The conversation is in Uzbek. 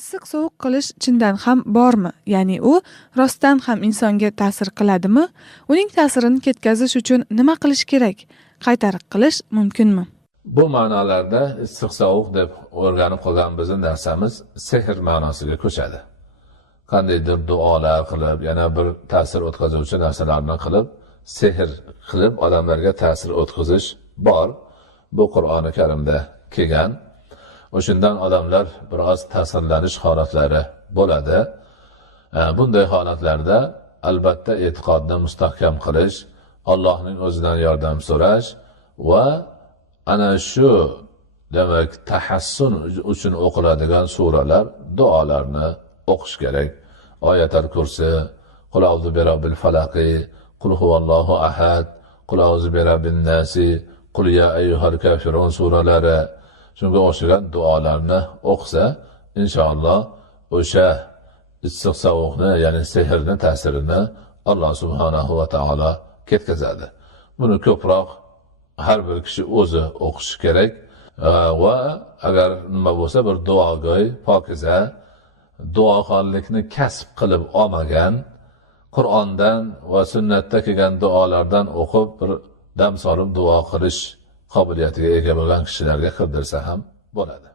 Issiq sovuq qilish chindan ham bormi? Ya'ni u rostdan ham insonga ta'sir qiladimi? Uning ta'sirini ketkazish uchun nima qilish kerak? Qaytariq qilish mumkinmi? Bu ma'nolarda issiq sovuq deb o'rganib qolgan bizning narsamiz sehr ma'nosiga ko'chadi. Qandaydir duolar qilib, yana bir ta'sir o'tkazuvchi narsalarni qilib, sehr qilib odamlarga ta'sir o'tkazish bor. Bu Qur'oni Karimda kelgan. O'shundan odamlar biroz ta'sirlanish holatlari bo'ladi. Bunday holatlarda albatta e'tiqodni mustahkam qilish, Allohning o'zidan yordam so'rash va ana shu demak tahassun uchun o'qiladigan suralar, duolarni o'qish kerak. Oyatul Kursi, Qul a'udhu bi robbil falaq, Qul huvallohu ahad, Qul a'udhu bi robbin nas, Qul ya ayyuhal kafirun suralari shunga o'xshagan duolarni o'qisa, inshaalloh o'sha issiq sovuqni, ya'ni sehrni ta'sirini Alloh subhanahu va taolo ketkazadi. Buni ko'proq har bir kishi o'zi o'qishi kerak va agar nima bo'lsa bir duogo'y, pokiza, duoxonlikni kasb qilib olmagan, Qur'ondan va sunnatda kelgan duolardan o'qib bir dam solib duo qilish qobiliyatiga ega bo'lgan kishilarga qildirsa ham bo'ladi.